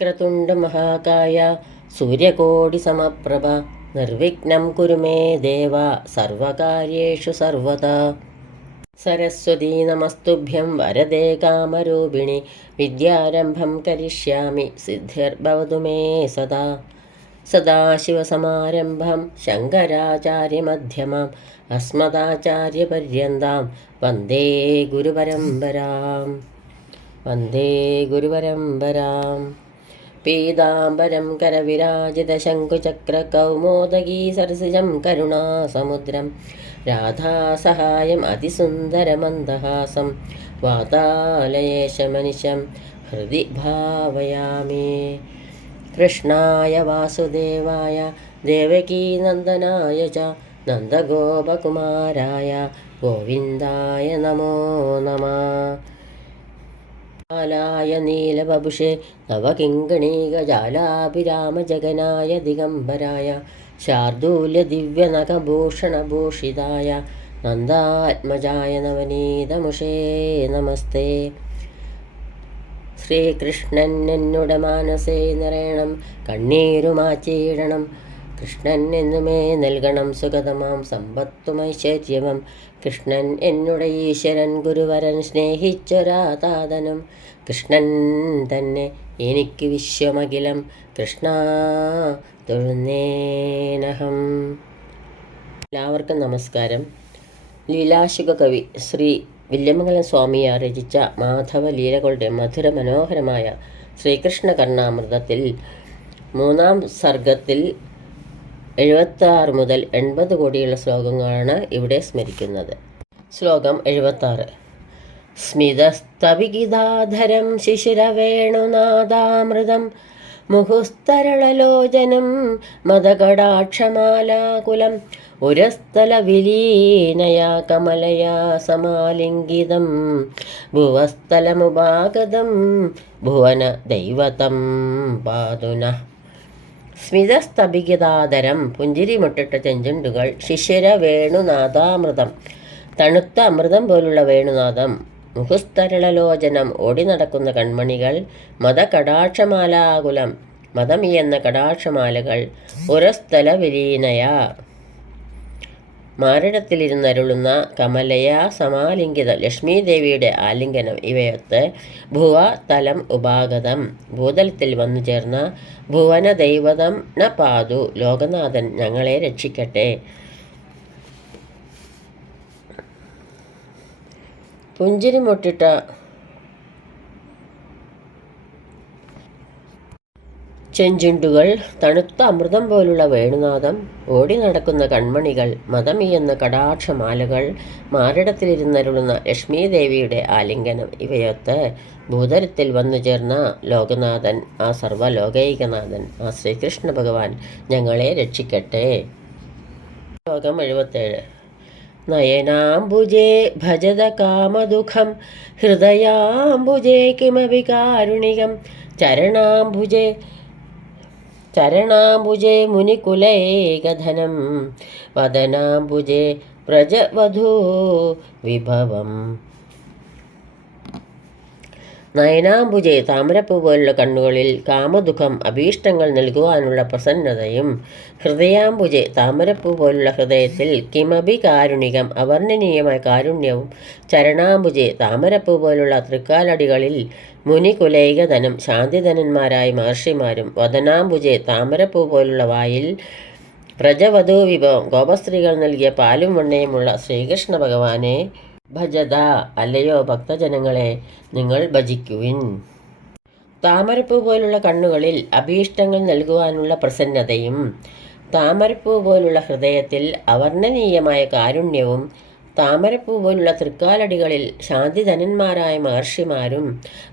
ക്രതുണ്ടമഹാകായ സൂര്യകോടിസമപ്രഭ നിർവിഘ്നം കുരു മേ ദേവ സർവകാര്യേഷു സർവദാ. സരസ്വതീ നമസ്തുഭ്യം വരദേ കാമരൂപിണി വിദ്യാരംഭം കരിഷ്യാമി സിദ്ധിർഭവതു മേ സദാ. സദാശിവസമാരംഭം ശങ്കരാചാര്യമധ്യമാം അസ്മദാചാര്യപര്യന്താം വന്ദേ ഗുരുപരമ്പരാം. പീതാംബരം കരവിരാജിതശങ്കുചക്രകൗമോദഗീ സരസിജം കരുണാസമുദ്രം രാധാസഹായം അതിസുന്ദരമന്ദഹാസം വാതാലയേശമനിശം ഹൃദി ഭാവയാമി. കൃഷ്ണായ വാസുദേവായ ദേവകീനന്ദനായ ച നന്ദഗോപകുമാരായ ഗോവിന്ദായ നമോ നമഃ. ായ നീലബഭുഷേ നവകിങ്കണീകജാലാഭിരാമജഗനായ ദിഗംബരായ ശാർദൂല്യദിവ്യനഖഭൂഷണഭൂഷിതായ നന്ദാത്മജായ നവനീതമുഷേ നമസ്തേ. ശ്രീകൃഷ്ണൻ എന്നുടെ മാനസേ നിറയണം കണ്ണീരുമാച്ചിടണം. കൃഷ്ണൻ എന്നുമേ നൽകണം സുഗതമാം സമ്പത്തുമൈശ്വര്യവും. കൃഷ്ണൻ എന്നുടെ ഈശ്വരൻ ഗുരുവരൻ സ്നേഹിച്ചൊരാതാതനം. കൃഷ്ണൻ തന്നെ എനിക്ക് വിശ്വമഖിലം കൃഷ്ണ തൊഴുന്നേനഹം. എല്ലാവർക്കും നമസ്കാരം. ലീലാശുക കവി ശ്രീ വില്യമംഗലം സ്വാമിയാർ രചിച്ച മാധവ ലീലകളുടെ മധുര മനോഹരമായ ശ്രീകൃഷ്ണ കർണാമൃതത്തിൽ 3-ാം സർഗത്തിൽ 76 മുതൽ 80 കോടിയുള്ള ശ്ലോകങ്ങളാണ് ഇവിടെ സ്മരിക്കുന്നത്. ശ്ലോകം 76. സ്മിതസ്തവിഗിതാധരം ശിശിരവേണുനാദാമൃതം മുഹുസ്തരളലോചനം മദകടാക്ഷമാലാകുലം ഉരസ്ഥലവിലീനയാ കമലയാ സമാലിംഗിതം ഭുവസ്ഥലമുപാഗതം ഭുവന ദൈവതം പാതുന. സ്മിതസ്തഭിഗിതാധരം പുഞ്ചിരി മുട്ടിട്ട ചെഞ്ചുണ്ടുകൾ ശിശിര വേണുനാദാമൃതം തണുത്ത അമൃതം പോലുള്ള വേണുനാദം മുഹുസ്തരളലോചനം ഓടി നടക്കുന്ന കൺമണികൾ മദകടാക്ഷമാലാകുലം മദമിയെന്ന കടാക്ഷമാലകൾ ഉരസ്ഥല വിലീനയ മാരടത്തിലിരുന്നരുളുന്ന കമലയ സമാലിംഗിത ലക്ഷ്മീദേവിയുടെ ആലിംഗനം ഇവയൊത്ത് ഭുവ തലം ഉപാഗതം ഭൂതലത്തിൽ വന്നു ചേർന്ന ഭുവന ദൈവതം ന പാതു ലോകനാഥൻ ഞങ്ങളെ രക്ഷിക്കട്ടെ. പുഞ്ചിരി മുട്ടിട്ട ചെഞ്ചുണ്ടുകൾ തണുത്ത അമൃതം പോലുള്ള വേണുനാദം ഓടി നടക്കുന്ന കൺമണികൾ മദമിയെന്ന കടാക്ഷമാലകൾ മാറിടത്തിലിരുന്നരുളുന്ന ലക്ഷ്മീദേവിയുടെ ആലിംഗനം ഇവയൊത്ത് ഭൂതലത്തിൽ വന്നു ചേർന്ന ലോകനാഥൻ ആ സർവ്വലോകൈകനാഥൻ ആ ശ്രീകൃഷ്ണ ഭഗവാൻ ഞങ്ങളെ രക്ഷിക്കട്ടെ. ശ്ലോകം 77. നയനാംബുജേ ഭജത കാമദുഃഖം ഹൃദയാംബുജേ കിമപി കാരുണികം ചരണാംബുജേ മുനികുലൈകധനം വദനാംബുജേ വ്രജവധൂ വിഭവം. നയനാംബുജെ താമരപ്പൂ പോലുള്ള കണ്ണുകളിൽ കാമദുഃഖം അഭീഷ്ടങ്ങൾ നൽകുവാനുള്ള പ്രസന്നതയും ഹൃദയാംബുജെ താമരപ്പൂ പോലുള്ള ഹൃദയത്തിൽ കിമഭി കാരുണികം അവർണ്ണനീയമായ കാരുണ്യവും ചരണാംബുജെ താമരപ്പൂ പോലുള്ള തൃക്കാലടികളിൽ മുനികുലൈകധനം ശാന്തിധനന്മാരായ മഹർഷിമാരും വദനാംബുജെ താമരപ്പൂ പോലുള്ള വായിൽ വ്രജവധൂ വിഭവം ഗോപസ്ത്രീകൾ നൽകിയ പാലും വെണ്ണയുമുള്ള ശ്രീകൃഷ്ണ ഭഗവാനെ ഭജത അല്ലയോ ഭക്തജനങ്ങളെ നിങ്ങൾ ഭജിക്കുവിൻ. താമരപ്പൂ പോലുള്ള കണ്ണുകളിൽ അഭീഷ്ടങ്ങൾ നൽകുവാനുള്ള പ്രസന്നതയും താമരപ്പൂ പോലുള്ള ഹൃദയത്തിൽ അവർണ്ണനീയമായ കാരുണ്യവും താമരപ്പൂ പോലുള്ള തൃക്കാലടികളിൽ ശാന്തിധനന്മാരായ മഹർഷിമാരും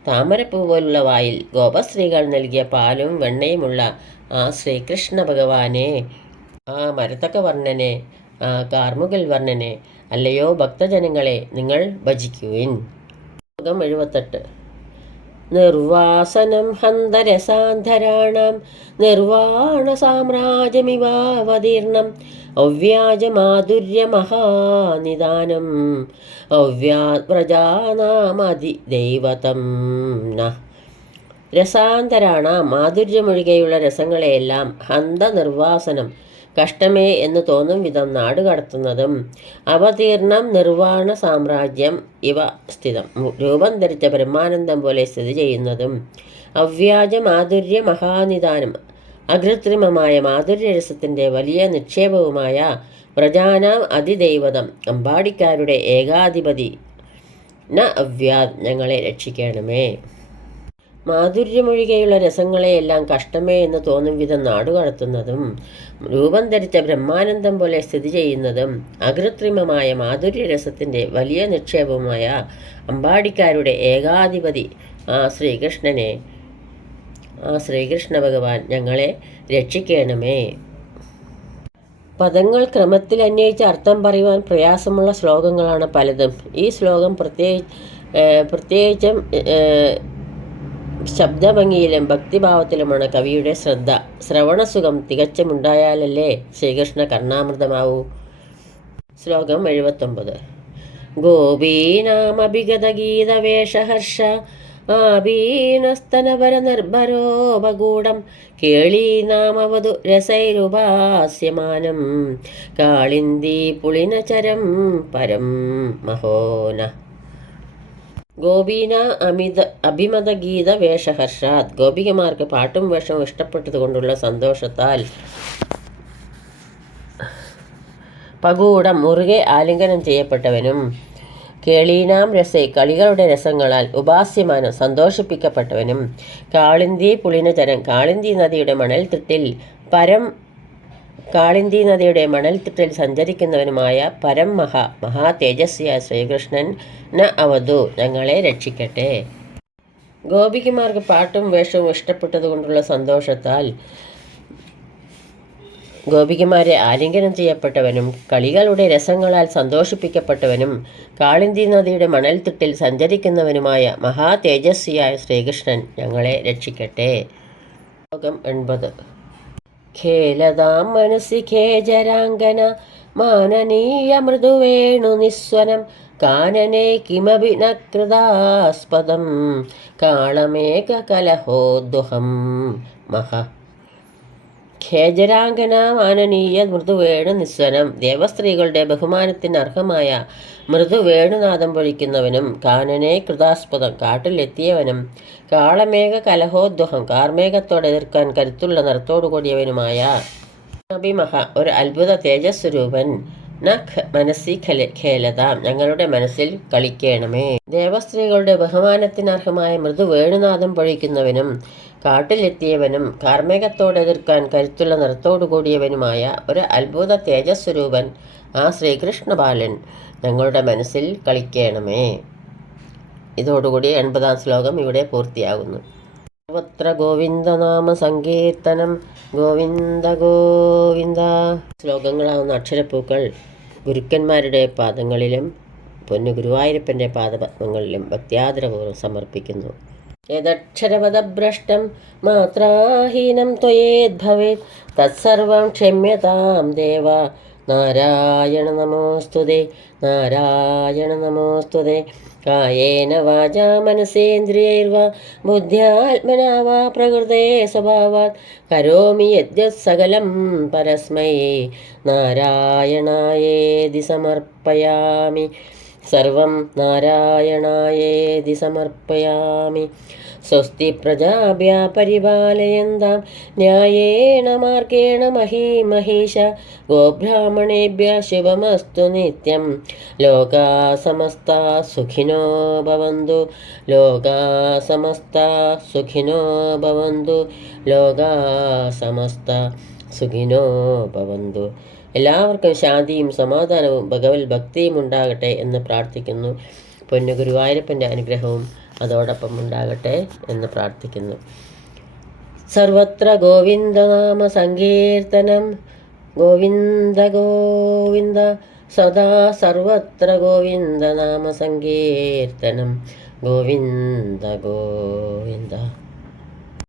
താമരപ്പൂ പോലുള്ള വായിൽ ഗോപസ്ത്രീകൾ നൽകിയ പാലും വെണ്ണയുമുള്ള ആ ശ്രീകൃഷ്ണ ഭഗവാനെ ആ മരതക വർണ്ണനെ ആ കാർമുകൽ വർണ്ണനെ അല്ലയോ ഭക്തജനങ്ങളെ നിങ്ങൾ ഭജിക്കുവിൻ. 78. നിർവാസനം ഹന്തരസാന്ധരാണാം നിർവാണ സാമ്രാജ്യമിവാവതീർണം അവ്യാജമാധുര്യമഹാനിദാനം അവ്യാത് പ്രജാനാമതി ദൈവതം ന. രസാന്തരാണ മാധുര്യമൊഴികെയുള്ള രസങ്ങളെയെല്ലാം ഹന്ത നിർവാസനം കഷ്ടമേ എന്ന് തോന്നും വിധം നാടുകടത്തുന്നതും അവതീർണം നിർവാണ സാമ്രാജ്യം ഇവ സ്ഥിതം രൂപം ധരിച്ച ബ്രഹ്മാനന്ദം പോലെ സ്ഥിതി ചെയ്യുന്നതും അവ്യാജ മാധുര്യ മഹാനിദാനം അകൃത്രിമമായ മാധുര്യരസത്തിൻ്റെ വലിയ നിക്ഷേപവുമായ പ്രജാനാം അതിദൈവതം അമ്പാടിക്കാരുടെ ഏകാധിപതി ന അവ്യാദ് ഞങ്ങളെ രക്ഷിക്കണമേ. മാധുര്യമൊഴികെയുള്ള രസങ്ങളെയെല്ലാം കഷ്ടമേ എന്ന് തോന്നും വിധം നാടുകടത്തുന്നതും രൂപം ധരിച്ച ബ്രഹ്മാനന്ദം പോലെ സ്ഥിതി ചെയ്യുന്നതും അകൃത്രിമമായ മാധുര്യരസത്തിൻ്റെ വലിയ നിക്ഷേപവുമായ അമ്പാടിക്കാരുടെ ഏകാധിപതി ആ ശ്രീകൃഷ്ണ ഭഗവാൻ ഞങ്ങളെ രക്ഷിക്കണമേ. പദങ്ങൾ ക്രമത്തിൽ അന്വയിച്ച് അർത്ഥം പറയുവാൻ പ്രയാസമുള്ള ശ്ലോകങ്ങളാണ് പലതും. ഈ ശ്ലോകം പ്രത്യേകിച്ചും ശബ്ദഭംഗിയിലും ഭക്തിഭാവത്തിലുമാണ് കവിയുടെ ശ്രദ്ധ. ശ്രവണസുഖം തികച്ചുമുണ്ടായാലല്ലേ ശ്രീകൃഷ്ണ കർണാമൃതമാവൂ. ശ്ലോകം 79. ഗോപീനാമഭിഗതഗീതവേഷഹർഷ ആബീനസ്തനവര നിർഭരോപഗൂഢം കേളീനാമവധു രസൈരുപാസ്യമാനം കാളിന്ദീ പുളിനചരം പരം മഹോന. ഗോപീന അഭിമതഗീത വേഷഹർഷാത് ഗോപികമാർക്ക് പാട്ടും വേഷവും ഇഷ്ടപ്പെട്ടതുകൊണ്ടുള്ള സന്തോഷത്താൽ പകൂടം മുറുകെ ആലിംഗനം ചെയ്യപ്പെട്ടവനും കേളീനാം രസൈ കളികളുടെ രസങ്ങളാൽ ഉപാസ്യമാനം സന്തോഷിപ്പിക്കപ്പെട്ടവനും കാളിന്ദി പുളിനചരം കാളിന്ദി നദിയുടെ മണൽത്തിട്ടിൽ സഞ്ചരിക്കുന്നവനുമായ പരം മഹാ തേജസ്വിയായ ശ്രീകൃഷ്ണൻ ന അവധു ഞങ്ങളെ രക്ഷിക്കട്ടെ. ഗോപികമാർക്ക് പാട്ടും വേഷവും ഇഷ്ടപ്പെട്ടതുകൊണ്ടുള്ള സന്തോഷത്താൽ ഗോപികമാരെ ആലിംഗനം ചെയ്യപ്പെട്ടവനും കളികളുടെ രസങ്ങളാൽ സന്തോഷിപ്പിക്കപ്പെട്ടവനും കാളിന്ദി നദിയുടെ മണൽത്തിട്ടിൽ സഞ്ചരിക്കുന്നവനുമായ മഹാ തേജസ്വിയായ ശ്രീകൃഷ്ണൻ ഞങ്ങളെ രക്ഷിക്കട്ടെ. ശ്ലോകം 80. ഖേലതാം മനസി ഖേജരാംഗന മാനനീയ മൃദുവേണു നിസ്വനം കാനനെ കിമപി ന കൃതാസ്പദം കാളമേക കലഹോദ്ദുഹം മഹ. ഖേജരാംഗന മാനനീയ മൃദുവേണു നിസ്വനം ദേവസ്ത്രീകളുടെ ബഹുമാനത്തിന് അർഹമായ മൃദുവേണുനാദം പൊഴിക്കുന്നവനും കാനനെ കൃതാസ്പദം കാട്ടിലെത്തിയവനും കാളമേഘ കലഹോദ്വഹം കാർമേഘത്തോടെ എതിർക്കാൻ കരുത്തുള്ള നിറത്തോടു കൂടിയവനുമായ അഭിമഹ ഒരു അത്ഭുത തേജസ്വരൂപൻ ന മനസ്സി ഖേലതാം ഞങ്ങളുടെ മനസ്സിൽ കളിക്കണമേ. ദേവസ്ത്രീകളുടെ ബഹുമാനത്തിനർഹമായ മൃദുവേണുനാദം പൊഴിക്കുന്നവനും കാട്ടിലെത്തിയവനും കാർമേഘത്തോടെ എതിർക്കാൻ കരുത്തുള്ള നിറത്തോടു കൂടിയവനുമായ ഒരു അത്ഭുത തേജസ്വരൂപൻ ആ ശ്രീകൃഷ്ണ ബാലൻ ഞങ്ങളുടെ മനസ്സിൽ കളിക്കണമേ. ഇതോടുകൂടി 80-ാം ശ്ലോകം ഇവിടെ പൂർത്തിയാകുന്നു. സർവത്ര ഗോവിന്ദനാമ സങ്കീർത്തനം ഗോവിന്ദ ഗോവിന്ദ. ശ്ലോകങ്ങളാവുന്ന അക്ഷരപ്പൂക്കൾ ഗുരുക്കന്മാരുടെ പാദങ്ങളിലും പൊന്നു ഗുരുവായൂരപ്പൻ്റെ പാദപത്മങ്ങളിലും ഭക്ത്യാദരപൂർവ്വം സമർപ്പിക്കുന്നു. യദക്ഷരപദഭ്രഷ്ടം മാത്രാഹീനം ത്വയേദ്ഭവേത് തത്സർവം ക്ഷമ്യതാം ദേവ നാരായണ നമോസ്തുതേ നാരായണ നമോസ്തുതേ. കായേന വാചാ മനസേന്ദ്രിയൈർവാ ബുദ്ധ്യാത്മനാ വാ പ്രകൃതേ സ്വഭാവാത് കരോമി യദ്യത് സകലം പരസ്മൈ നാരായണായേതി സമർപ്പയാമി. സർവം നാരായണായേതി സമർപ്പയാമി. സ്വസ്തി പ്രജാഭ്യ പരിപാലയന്താം ന്യായേന മാർഗേണ മഹീമഹീഷ ഗോബ്രാഹ്മണേഭ്യ ശുഭമസ്തു നിത്യം. ലോകാ സമസ്താ സുഖിനോ ഭവന്തു ലോകാ സമസ്താ സുഖിനോ ഭവന്തു ലോകാ സമസ്താ സുഖിനോ ഭവന്തു. എല്ലാവർക്കും ശാന്തിയും സമാധാനവും ഭഗവത് ഭക്തിയും ഉണ്ടാകട്ടെ എന്ന് പ്രാർത്ഥിക്കുന്നു. പൊന്നു ഗുരുവായൂരപ്പൻ്റെ അനുഗ്രഹവും അതോടൊപ്പം ഉണ്ടാകട്ടെ എന്ന് പ്രാർത്ഥിക്കുന്നു. സർവത്ര ഗോവിന്ദനാമ സങ്കീർത്തനം ഗോവിന്ദ ഗോവിന്ദ സദാ സർവത്ര ഗോവിന്ദനാമ സങ്കീർത്തനം ഗോവിന്ദ ഗോവിന്ദ.